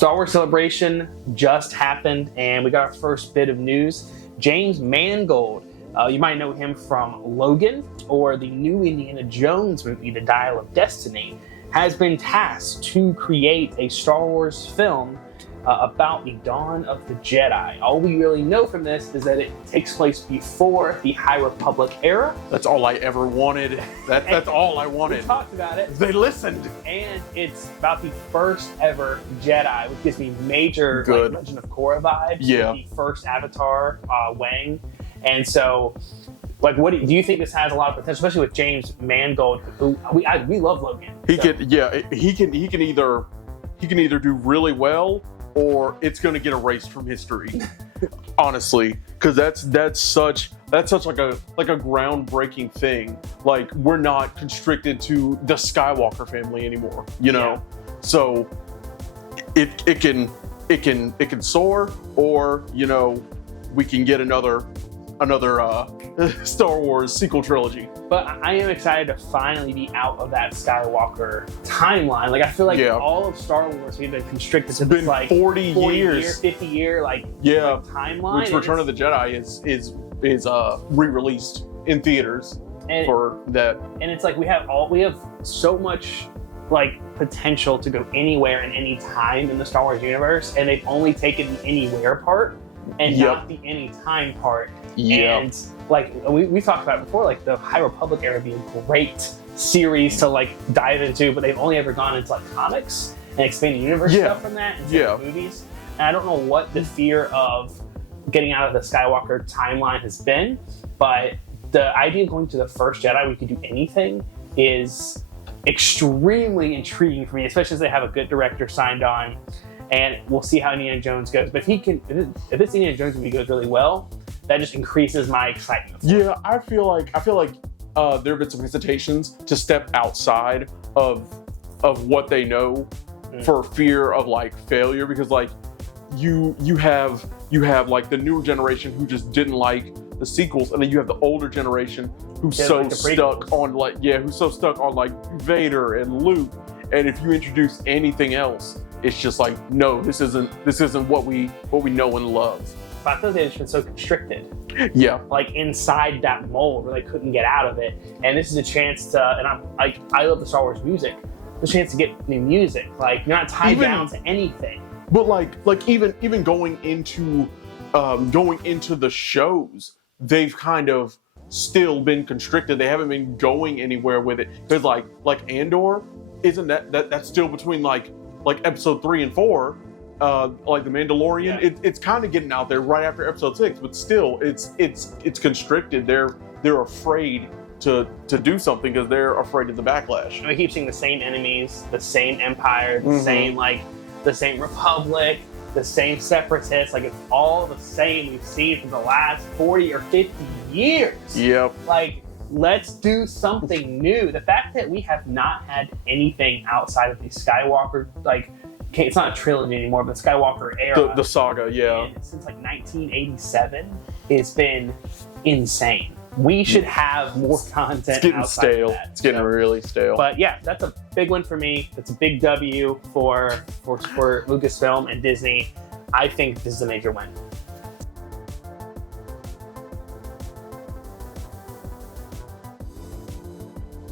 Star Wars Celebration just happened, and we got our first bit of news. James Mangold, you might know him from Logan or the new Indiana Jones movie, The Dial of Destiny, has been tasked to create a Star Wars film about the dawn of the Jedi. All we really know from this is that it takes place before the High Republic era. That's all I ever wanted. That's all I wanted. We talked about it. They listened. And it's about the first ever Jedi, which gives me major like, Legend of Korra vibes. Yeah. The first Avatar, Wang. And so, like, what do you think this has a lot of potential, especially with James Mangold, who we love Logan. He can either do really well, or it's going to get erased from history. Honestly, because that's such like a groundbreaking thing. Like, we're not constricted to the Skywalker family anymore, you know. Yeah. So it can soar, or you know, we can get another Star Wars sequel trilogy. But I am excited to finally be out of that Skywalker timeline. Like, I feel like all of Star Wars, we've been constricted to this like 40 years, 50 year like timeline. Which Return of the Jedi is re-released in theaters for that. And it's like we have so much like potential to go anywhere and any time in the Star Wars universe, and they've only taken the anywhere part and not the anytime part. And like we talked about it before, like the High Republic era being a great series to like dive into, but they've only ever gone into like comics and expanded universe stuff from that instead of movies. And I don't know what the fear of getting out of the Skywalker timeline has been, but the idea of going to the first Jedi, we could do anything, is extremely intriguing for me, especially as they have a good director signed on. And we'll see how Indiana Jones goes. But if this Indiana Jones movie goes really well, that just increases my excitement. Yeah, I feel like there have been some hesitations to step outside of what they know for fear of like failure, because like you have like the newer generation who just didn't like the sequels, and then you have the older generation who's so stuck on like Vader and Luke, and if you introduce anything else, it's just like, no, this isn't what we know and love. But I feel like they've just been so constricted. Yeah. Like inside that mold where they couldn't get out of it. And this is a chance to, and I love the Star Wars music. It's a chance to get new music. Like, you're not tied down to anything. But like even going into the shows, they've kind of still been constricted. They haven't been going anywhere with it. Because like Andor, isn't that's still between like episode 3 and 4. Like the Mandalorian, it's kind of getting out there right after episode 6, but still, it's constricted. They're afraid to do something because they're afraid of the backlash. And we keep seeing the same enemies, the same empire, the same republic, the same separatists. Like, it's all the same we've seen for the last 40 or 50 years. Yep. Like, let's do something new. The fact that we have not had anything outside of the Skywalker, like, okay, it's not a trilogy anymore, but the Skywalker era. The saga, since like 1987, it's been insane. We should have more content. It's getting stale. It's getting really stale. But yeah, that's a big one for me. That's a big W for Lucasfilm and Disney. I think this is a major win.